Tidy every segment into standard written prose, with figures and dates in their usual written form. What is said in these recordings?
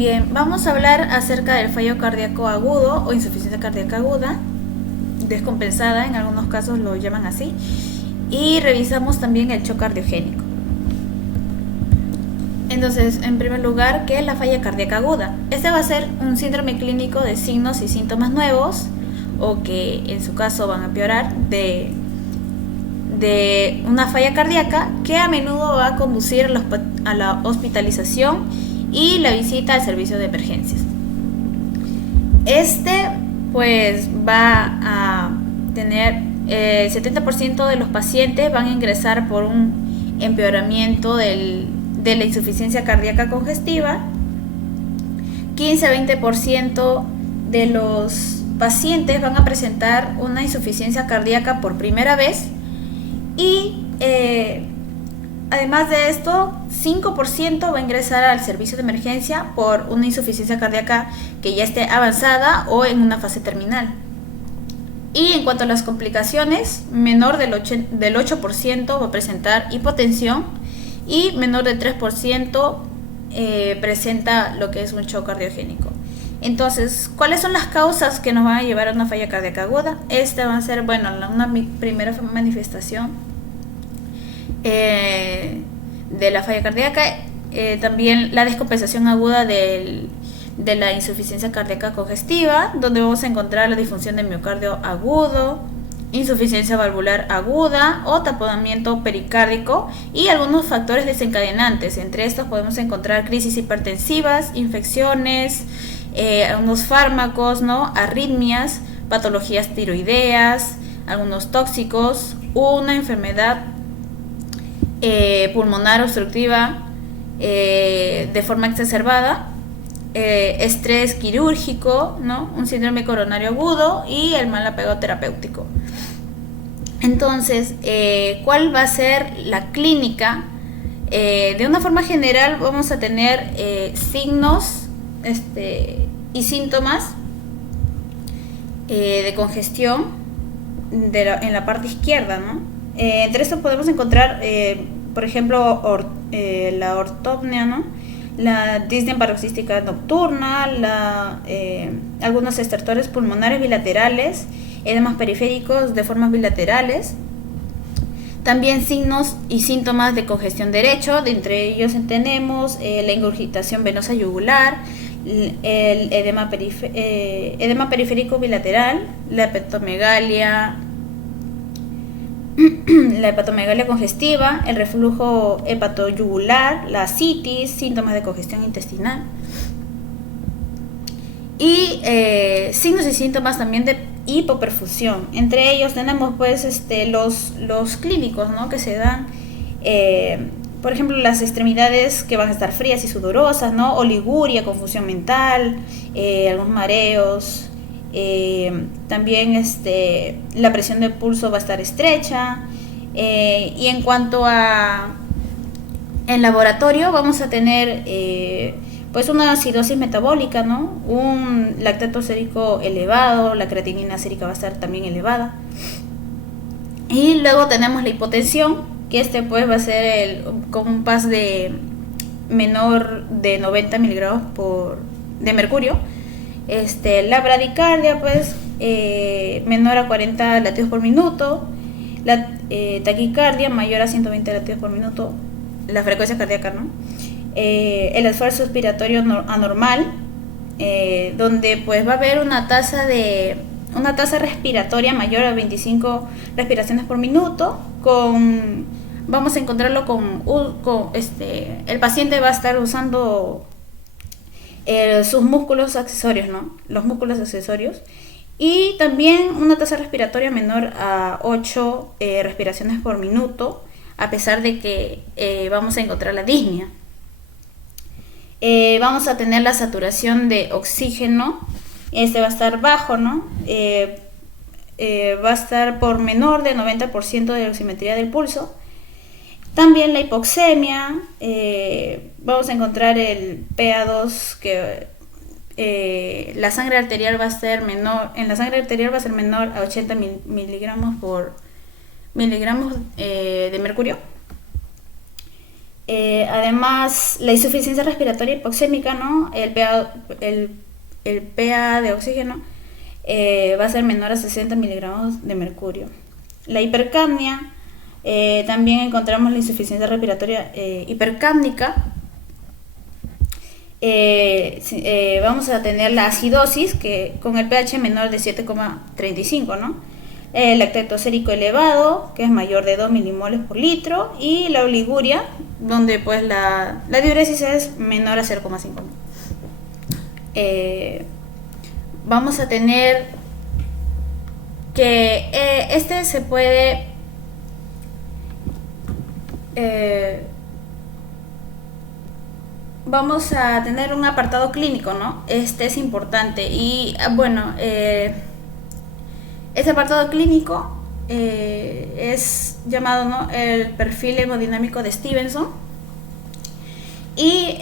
Bien, vamos a hablar acerca del fallo cardíaco agudo o insuficiencia cardíaca aguda, descompensada, en algunos casos lo llaman así, y revisamos también el shock cardiogénico. Entonces, en primer lugar, ¿qué es la falla cardíaca aguda? Este va a ser un síndrome clínico de signos y síntomas nuevos, o que en su caso van a empeorar, de una falla cardíaca que a menudo va a conducir a la hospitalización y la visita al servicio de emergencias. Pues va a tener el 70% de los pacientes van a ingresar por un empeoramiento de la insuficiencia cardíaca congestiva. 15-20% de los pacientes van a presentar una insuficiencia cardíaca por primera vez y además de esto, 5% va a ingresar al servicio de emergencia por una insuficiencia cardíaca que ya esté avanzada o en una fase terminal. Y en cuanto a las complicaciones, menor del 8% va a presentar hipotensión y menor del 3% presenta lo que es un shock cardiogénico. Entonces, ¿cuáles son las causas que nos van a llevar a una falla cardíaca aguda? Va a ser, una primera manifestación de la falla cardíaca, también la descompensación aguda de la insuficiencia cardíaca congestiva, donde vamos a encontrar la disfunción de miocardio agudo, insuficiencia valvular aguda o taponamiento pericárdico y algunos factores desencadenantes. Entre estos podemos encontrar crisis hipertensivas, infecciones, algunos fármacos, arritmias, patologías tiroideas, algunos tóxicos, una enfermedad pulmonar obstructiva de forma exacerbada, estrés quirúrgico, un síndrome coronario agudo y el mal apego terapéutico. Entonces, ¿cuál va a ser la clínica? De una forma general vamos a tener signos y síntomas de congestión en la parte izquierda, entre estos podemos encontrar, por ejemplo, la ortopnea, la disnea paroxística nocturna, algunos estertores pulmonares bilaterales, edemas periféricos de formas bilaterales. También signos y síntomas de congestión derecho, de entre ellos tenemos la ingurgitación venosa yugular, el edema periférico bilateral, la hepatomegalia congestiva, el reflujo hepatoyugular, la ascitis, síntomas de congestión intestinal y signos y síntomas también de hipoperfusión. Entre ellos tenemos los clínicos, que se dan, por ejemplo, las extremidades que van a estar frías y sudorosas, oliguria, confusión mental, algunos mareos. También la presión del pulso va a estar estrecha, y en cuanto a en laboratorio vamos a tener una acidosis metabólica, un lactato sérico elevado, la creatinina sérica va a estar también elevada, y luego tenemos la hipotensión, que pues va a ser con un PAS de menor de 90 miligramos de mercurio. La bradicardia, menor a 40 latidos por minuto, la taquicardia mayor a 120 latidos por minuto, la frecuencia cardíaca, el esfuerzo respiratorio anormal, donde va a haber una tasa respiratoria mayor a 25 respiraciones por minuto, vamos a encontrarlo el paciente va a estar usando sus músculos accesorios, los músculos accesorios, y también una tasa respiratoria menor a 8 respiraciones por minuto, a pesar de que vamos a encontrar la disnea. Vamos a tener la saturación de oxígeno, va a estar bajo, va a estar por menor de 90% de la oximetría del pulso. También la hipoxemia, vamos a encontrar el PA2, que la sangre arterial va a ser menor, a 80 miligramos de mercurio. Además, la insuficiencia respiratoria hipoxémica, ¿no? El PA de oxígeno va a ser menor a 60 miligramos de mercurio. La hipercapnia, también encontramos la insuficiencia respiratoria hipercápnica. Vamos a tener la acidosis, que con el pH menor de 7,35, ¿no? El lactato sérico elevado, que es mayor de 2 milimoles por litro, y la oliguria, donde pues la diuresis es menor a 0,5. Vamos a tener que este se puede vamos a tener un apartado clínico, ¿no? Este es importante y bueno, este apartado clínico es llamado, ¿no?, el perfil hemodinámico de Stevenson, y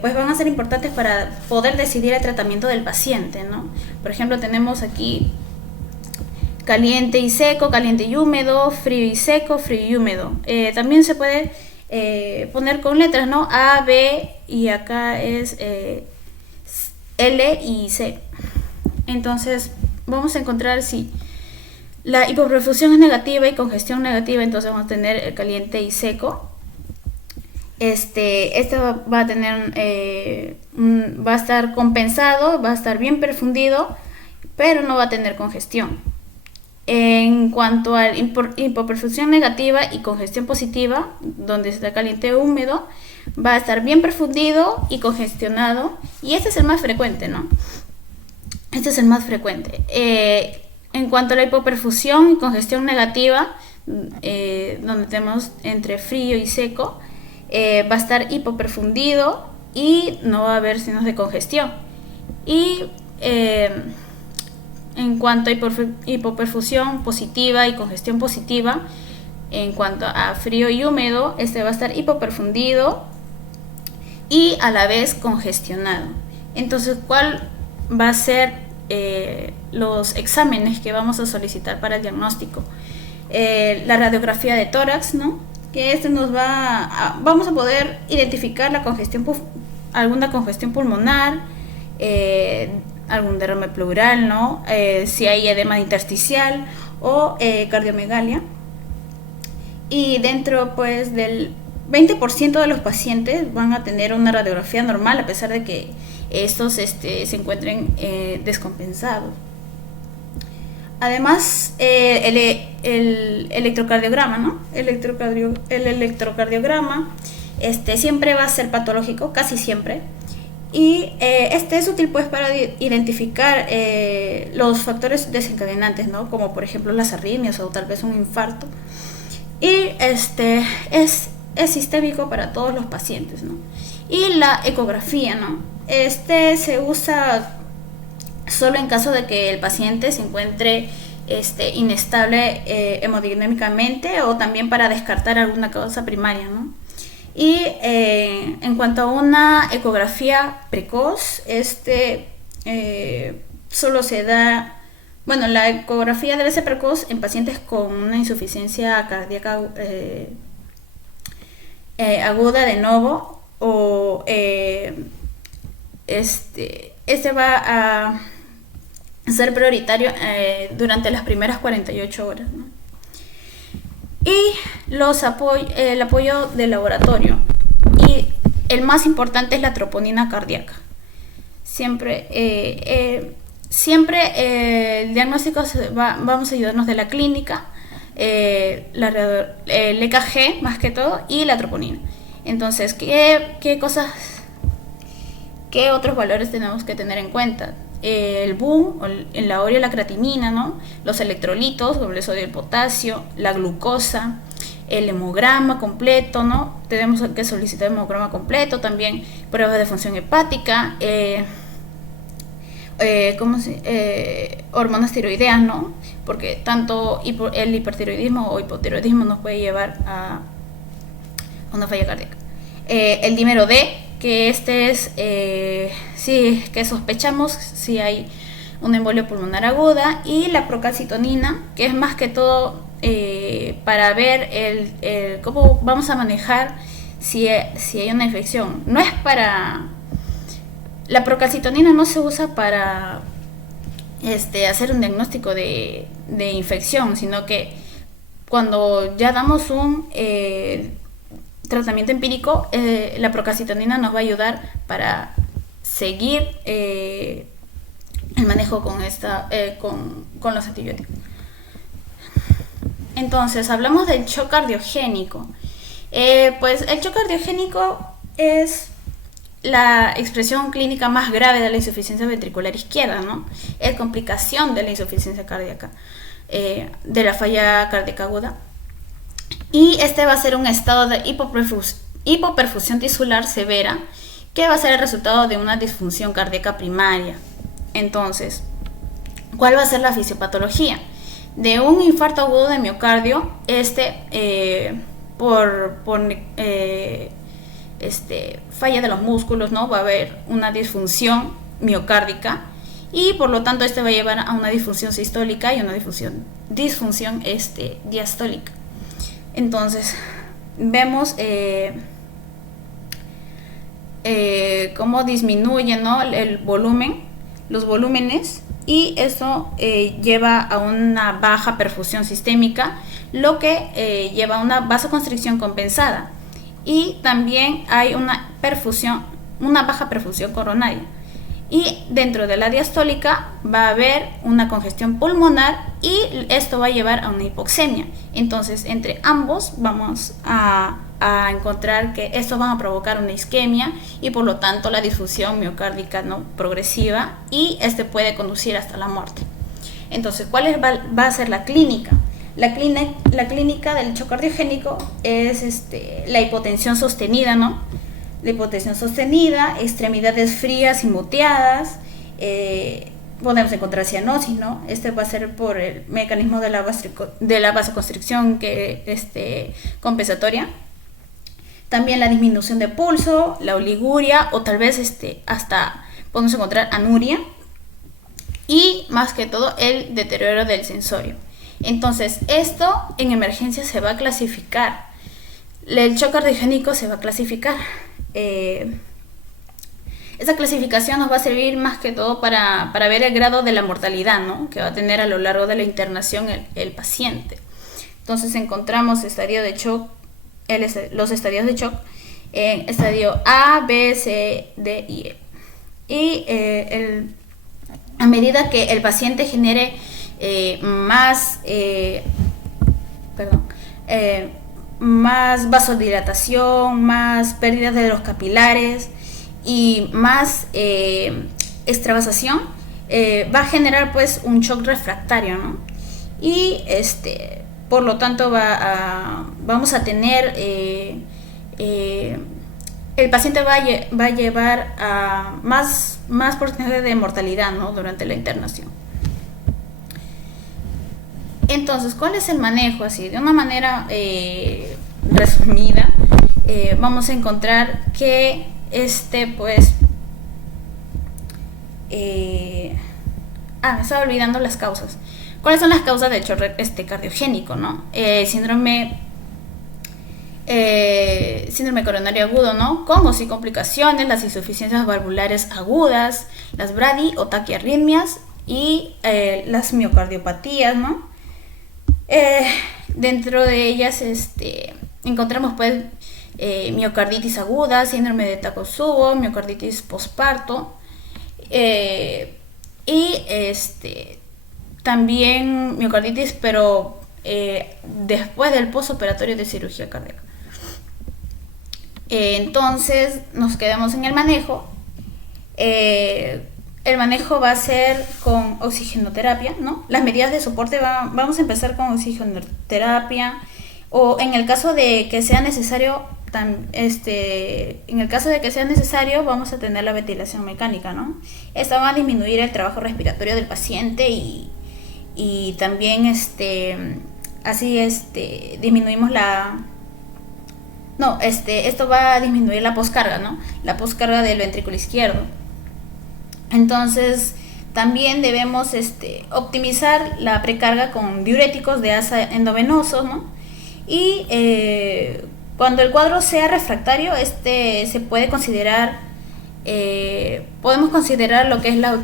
pues van a ser importantes para poder decidir el tratamiento del paciente, ¿no? Por ejemplo, tenemos aquí caliente y seco, caliente y húmedo, frío y seco, frío y húmedo. También se puede poner con letras, ¿no? A, B, y acá es L y C. Entonces vamos a encontrar si la hipoperfusión es negativa y congestión negativa, entonces vamos a tener el caliente y seco. Este va a tener va a estar compensado, va a estar bien perfundido, pero no va a tener congestión. En cuanto a hipoperfusión negativa y congestión positiva, donde está caliente o húmedo, va a estar bien perfundido y congestionado, y este es el más frecuente, ¿no? Este es el más frecuente. En cuanto a la hipoperfusión y congestión negativa, donde tenemos entre frío y seco, va a estar hipoperfundido y no va a haber signos de congestión. Y en cuanto a hipoperfusión positiva y congestión positiva, en cuanto a frío y húmedo, este va a estar hipoperfundido y a la vez congestionado. Entonces, ¿cuál va a ser los exámenes que vamos a solicitar para el diagnóstico? La radiografía de tórax, ¿no?, que nos vamos a poder identificar la congestión, alguna congestión pulmonar, algún derrame pleural, ¿no? Si hay edema intersticial o cardiomegalia. Y dentro pues del 20% de los pacientes van a tener una radiografía normal, a pesar de que estos se encuentren descompensados. Además, el electrocardiograma, ¿no? El electrocardiograma siempre va a ser patológico, casi siempre. Y este es útil pues para identificar los factores desencadenantes, ¿no?, como por ejemplo las arritmias o tal vez un infarto. Y es sistémico para todos los pacientes, ¿no? Y la ecografía, ¿no? Se usa solo en caso de que el paciente se encuentre inestable hemodinámicamente, o también para descartar alguna causa primaria, ¿no? Y en cuanto a una ecografía precoz, solo se da, bueno, la ecografía debe ser precoz en pacientes con una insuficiencia cardíaca aguda de novo, o va a ser prioritario durante las primeras 48 horas, ¿no? Y el apoyo del laboratorio, y el más importante es la troponina cardíaca. Siempre el diagnóstico vamos a ayudarnos de la clínica, el EKG más que todo, y la troponina. Entonces, ¿qué otros valores tenemos que tener en cuenta? El BUN, la urea y la creatinina, ¿no?, los electrolitos, como el sodio y el potasio, la glucosa, el hemograma completo, ¿no? Tenemos que solicitar hemograma completo, también pruebas de función hepática, hormonas tiroideas, ¿no?, porque tanto el hipertiroidismo o hipotiroidismo nos puede llevar a una falla cardíaca. El dímero D, que es que sospechamos si hay una embolia pulmonar aguda, y la procalcitonina, que es más que todo para ver cómo vamos a manejar si hay una infección. No es para... La procalcitonina no se usa para hacer un diagnóstico de infección, sino que cuando ya damos un tratamiento empírico, la procalcitonina nos va a ayudar para seguir el manejo con los antibióticos. Entonces, hablamos del shock cardiogénico. Pues el shock cardiogénico es la expresión clínica más grave de la insuficiencia ventricular izquierda, ¿no? Es complicación de la insuficiencia cardíaca, de la falla cardíaca aguda. Y va a ser un estado de hipoperfusión tisular severa, que va a ser el resultado de una disfunción cardíaca primaria. Entonces, ¿cuál va a ser la fisiopatología? De un infarto agudo de miocardio, por falla de los músculos, ¿no? Va a haber una disfunción miocárdica y por lo tanto va a llevar a una disfunción sistólica y una disfunción diastólica. Entonces vemos cómo disminuye, ¿no? los volúmenes, y eso lleva a una baja perfusión sistémica, lo que lleva a una vasoconstricción compensada, y también hay una baja perfusión coronaria. Y dentro de la diastólica va a haber una congestión pulmonar y esto va a llevar a una hipoxemia. Entonces, entre ambos vamos a encontrar que estos van a provocar una isquemia y por lo tanto la disfunción miocárdica, ¿no?, progresiva, y puede conducir hasta la muerte. Entonces, ¿cuál va a ser la clínica? La clínica del shock cardiogénico es la hipotensión sostenida, ¿no? La hipotensión sostenida, extremidades frías y moteadas, podemos encontrar cianosis, ¿no? Va a ser por el mecanismo de la vasoconstricción compensatoria. También la disminución de pulso, la oliguria, o tal vez hasta podemos encontrar anuria, y más que todo el deterioro del sensorio. Entonces, esto en emergencia se va a clasificar. El shock cardiogénico se va a clasificar. Esa clasificación nos va a servir más que todo para ver el grado de la mortalidad, ¿no?, que va a tener a lo largo de la internación el paciente. Entonces encontramos estadio de shock, los estadios de shock en estadio A, B, C, D y E. Y a medida que el paciente genere más vasodilatación, más pérdidas de los capilares y más extravasación, va a generar pues un shock refractario, ¿no? Y por lo tanto vamos a tener el paciente va a llevar a más porcentaje de mortalidad, ¿no?, durante la internación. Entonces, ¿cuál es el manejo? Así, de una manera resumida, vamos a encontrar que me estaba olvidando las causas. ¿Cuáles son las causas del shock cardiogénico, no? Síndrome coronario agudo, ¿no?, con o sin complicaciones, las insuficiencias valvulares agudas, las bradi o taquiarritmias y las miocardiopatías, ¿no? Dentro de ellas encontramos pues miocarditis aguda, síndrome de Takotsubo, miocarditis posparto, y también miocarditis pero después del postoperatorio de cirugía cardíaca. Entonces nos quedamos en el manejo. El manejo va a ser con oxigenoterapia, ¿no? Las medidas de soporte vamos a empezar con oxigenoterapia, o en el caso de que sea necesario, vamos a tener la ventilación mecánica, ¿no? Esta va a disminuir el trabajo respiratorio del paciente y también disminuimos esto va a disminuir la poscarga, ¿no? La poscarga del ventrículo izquierdo. Entonces, también debemos optimizar la precarga con diuréticos de asa endovenosos, ¿no? Y Cuando el cuadro sea refractario, se puede considerar, podemos considerar lo que es la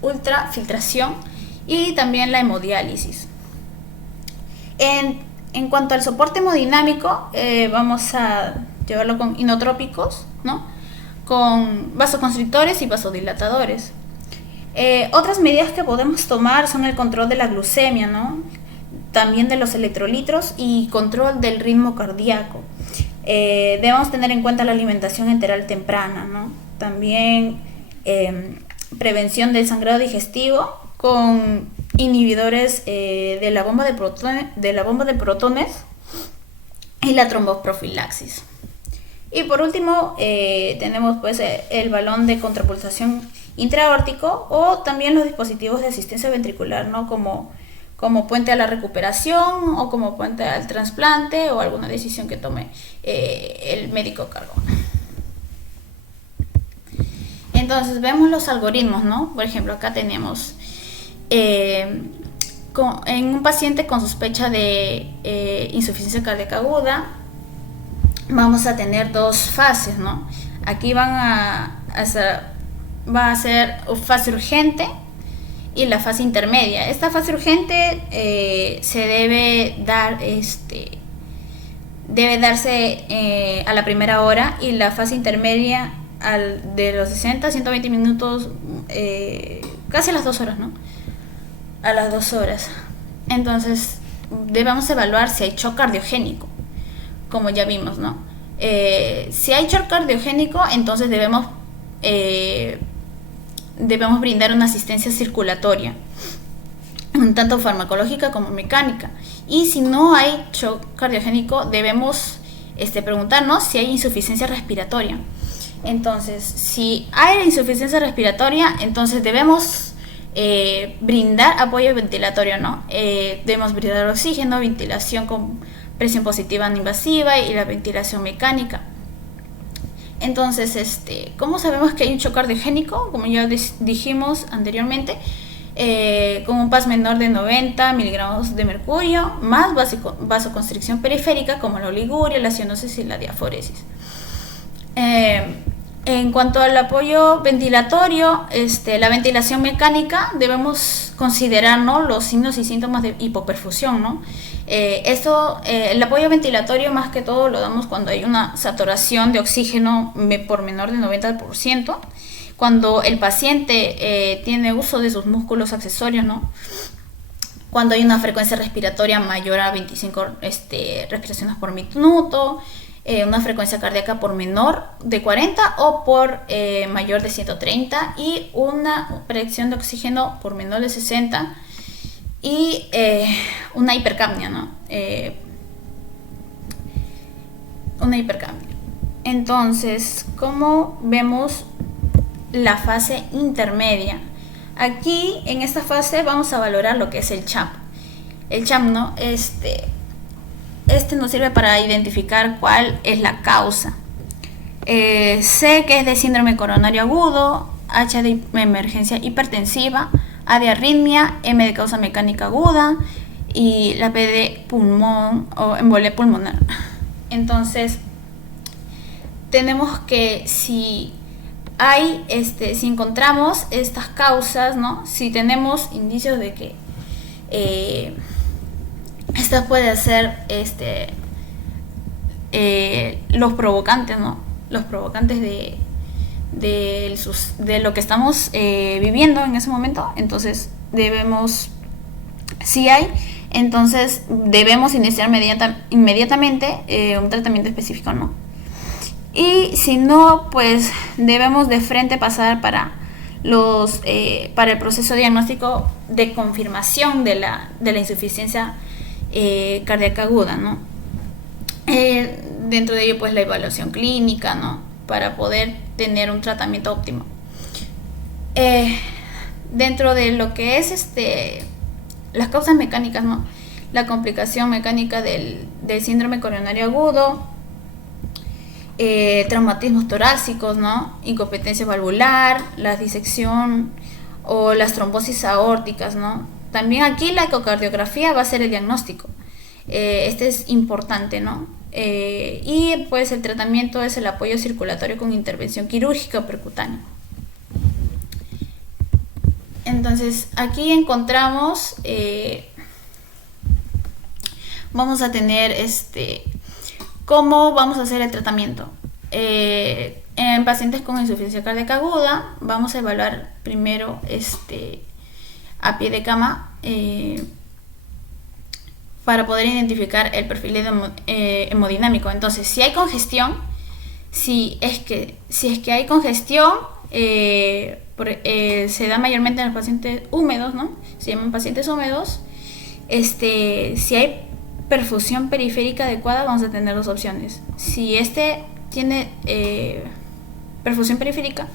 ultrafiltración y también la hemodiálisis. En cuanto al soporte hemodinámico, vamos a llevarlo con inotrópicos, ¿no? Con vasoconstrictores y vasodilatadores. Otras medidas que podemos tomar son el control de la glucemia, ¿no? También de los electrolitos y control del ritmo cardíaco. Debemos tener en cuenta la alimentación enteral temprana, ¿no? También prevención del sangrado digestivo con inhibidores de la bomba de protones y la tromboprofilaxis. Y por último tenemos pues el balón de contrapulsación intraaórtico o también los dispositivos de asistencia ventricular, ¿no? Como puente a la recuperación o como puente al trasplante o alguna decisión que tome el médico a cargo. Entonces vemos los algoritmos, ¿no? Por ejemplo, acá tenemos en un paciente con sospecha de insuficiencia cardíaca aguda, vamos a tener dos fases, ¿no? Aquí va a ser fase urgente y la fase intermedia. Esta fase urgente se debe dar, debe darse a la primera hora, y la fase intermedia de los 60 a 120 minutos, casi a las 2 horas, ¿no? A las 2 horas. Entonces debemos evaluar si hay shock cardiogénico, como ya vimos, ¿no? Si hay shock cardiogénico, entonces debemos brindar una asistencia circulatoria, un tanto farmacológica como mecánica. Y si no hay shock cardiogénico, debemos preguntarnos si hay insuficiencia respiratoria. Entonces, si hay insuficiencia respiratoria, entonces debemos brindar apoyo ventilatorio, ¿no? Debemos brindar oxígeno, ventilación con presión positiva no invasiva y la ventilación mecánica. Entonces, ¿cómo sabemos que hay un shock cardiogénico? Como ya dijimos anteriormente, con un PAS menor de 90 miligramos de mercurio, más vasoconstricción periférica como la oliguria, la cianosis y la diaforesis. En cuanto al apoyo ventilatorio, la ventilación mecánica, debemos considerar, ¿no?, los signos y síntomas de hipoperfusión, ¿no? El apoyo ventilatorio más que todo lo damos cuando hay una saturación de oxígeno por menor de 90%, cuando el paciente tiene uso de sus músculos accesorios, ¿no?, cuando hay una frecuencia respiratoria mayor a 25 respiraciones por minuto, una frecuencia cardíaca por menor de 40 o por mayor de 130, y una presión de oxígeno por menor de 60, y una hipercapnia, ¿no? Una hipercapnia. Entonces, ¿cómo vemos la fase intermedia? Aquí, en esta fase, vamos a valorar lo que es el CHAP. El CHAP, ¿no? Nos sirve para identificar cuál es la causa. C, que es de síndrome coronario agudo, H de emergencia hipertensiva, A de arritmia, M de causa mecánica aguda y la P de pulmón o embolia pulmonar. Entonces, tenemos que si encontramos estas causas, ¿no? Si tenemos indicios de que esta puede ser los provocantes, ¿no? Los provocantes de lo que estamos viviendo en ese momento. Entonces entonces debemos iniciar inmediatamente un tratamiento específico, ¿no? Y si no, pues debemos de frente pasar para el proceso diagnóstico de confirmación de la insuficiencia cardíaca aguda, ¿no? Dentro de ello, pues la evaluación clínica, ¿no?, para poder tener un tratamiento óptimo. Dentro de lo que es las causas mecánicas, ¿no?, la complicación mecánica del síndrome coronario agudo, traumatismos torácicos, ¿no?, incompetencia valvular, la disección o las trombosis aórticas, ¿no? También aquí la ecocardiografía va a ser el diagnóstico. Es importante, ¿no? Y pues el tratamiento es el apoyo circulatorio con intervención quirúrgica o percutánea. Entonces aquí encontramos, vamos a tener cómo vamos a hacer el tratamiento. En pacientes con insuficiencia cardíaca aguda vamos a evaluar primero a pie de cama, para poder identificar el perfil hemodinámico. Entonces, si hay congestión, si es que hay congestión, se da mayormente en los pacientes húmedos, ¿no? Se llaman pacientes húmedos. Si hay perfusión periférica adecuada, vamos a tener dos opciones. Si tiene perfusión periférica,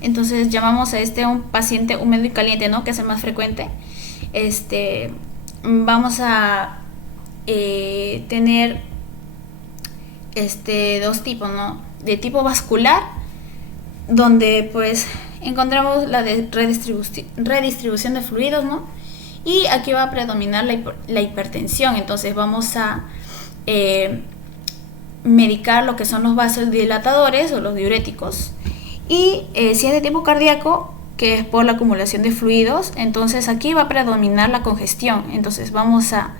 entonces llamamos a un paciente húmedo y caliente, ¿no? Que es el más frecuente. Vamos a tener dos tipos, ¿no? De tipo vascular, donde pues encontramos la de redistribución de fluidos, ¿no? Y aquí va a predominar la hipertensión. Entonces vamos a medicar lo que son los vasodilatadores o los diuréticos. Y si es de tipo cardíaco, que es por la acumulación de fluidos, entonces aquí va a predominar la congestión. Entonces vamos a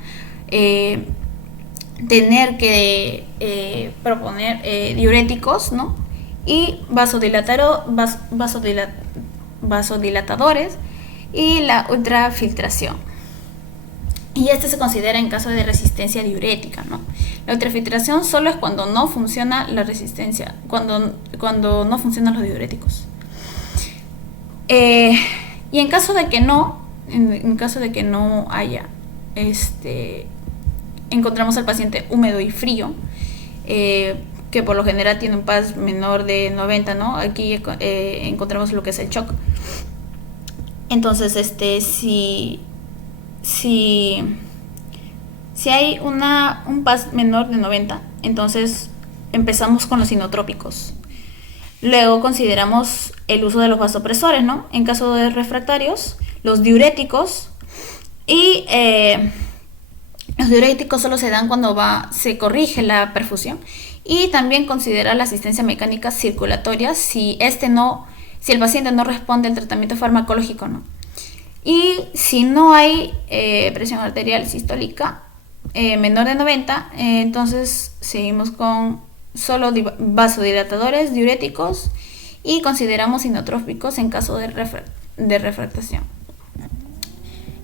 tener que proponer diuréticos, ¿no? Y vasodilatadores y la ultrafiltración. Y se considera en caso de resistencia diurética, ¿no? La ultrafiltración solo es cuando no funciona la resistencia, cuando no funcionan los diuréticos. Y en caso de que no haya, encontramos al paciente húmedo y frío, que por lo general tiene un PAS menor de 90, ¿no? Aquí encontramos lo que es el shock. Entonces, si hay un PAS menor de 90, entonces empezamos con los inotrópicos. Luego consideramos el uso de los vasopresores, ¿no? En caso de refractarios, los diuréticos. Y los diuréticos solo se dan cuando se corrige la perfusión. Y también considerar la asistencia mecánica circulatoria si el paciente no responde al tratamiento farmacológico, ¿no? Y si no hay presión arterial sistólica menor de 90, entonces seguimos con solo vasodilatadores, diuréticos, y consideramos inotrópicos en caso de refractación.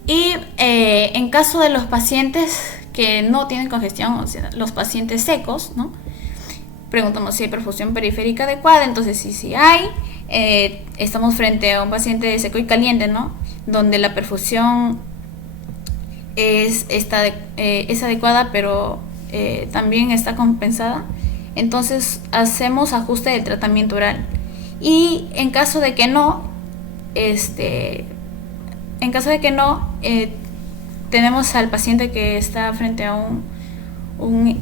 Y en caso de los pacientes que no tienen congestión, o sea, los pacientes secos, ¿no? Preguntamos si hay perfusión periférica adecuada. Entonces sí hay. Estamos frente a un paciente seco y caliente, ¿no? Donde la perfusión es adecuada, pero también está compensada. Entonces hacemos ajuste del tratamiento oral. Y en caso de que no, tenemos al paciente que está frente a un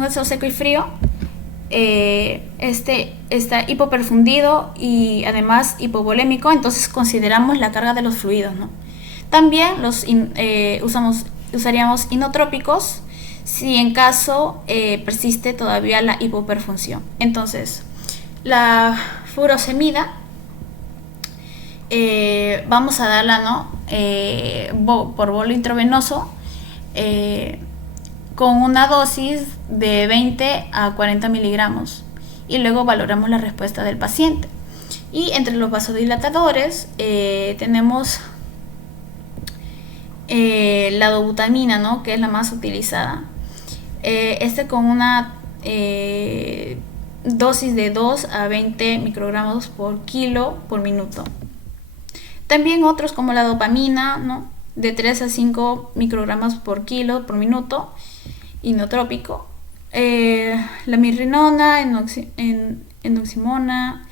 vaso seco y frío. Está hipoperfundido y además hipovolémico, entonces consideramos la carga de los fluidos, ¿no? También usaríamos inotrópicos si en caso persiste todavía la hipoperfunción. Entonces, la furosemida vamos a darla, ¿no? Por bolo intravenoso, con una dosis de 20 a 40 miligramos, y luego valoramos la respuesta del paciente. Y entre los vasodilatadores tenemos la dobutamina, ¿no? Que es la más utilizada. Con una dosis de 2 a 20 microgramos por kilo por minuto. También otros como la dopamina, ¿no? De 3 a 5 microgramos por kilo por minuto, inotrópico. La mirrinona, enoximona,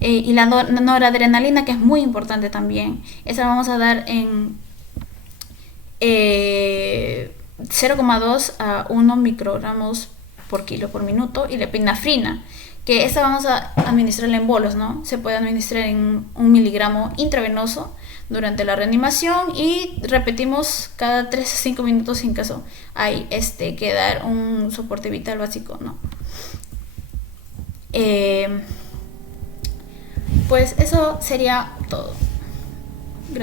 y la noradrenalina, que es muy importante también. Esa vamos a dar en 0,2 a 1 microgramos por kilo por minuto, y la epinefrina, que esta vamos a administrarla en bolos, ¿no? Se puede administrar en 1 miligramo intravenoso durante la reanimación y repetimos cada 3 a 5 minutos en caso hay que dar un soporte vital básico, ¿no? Pues eso sería todo.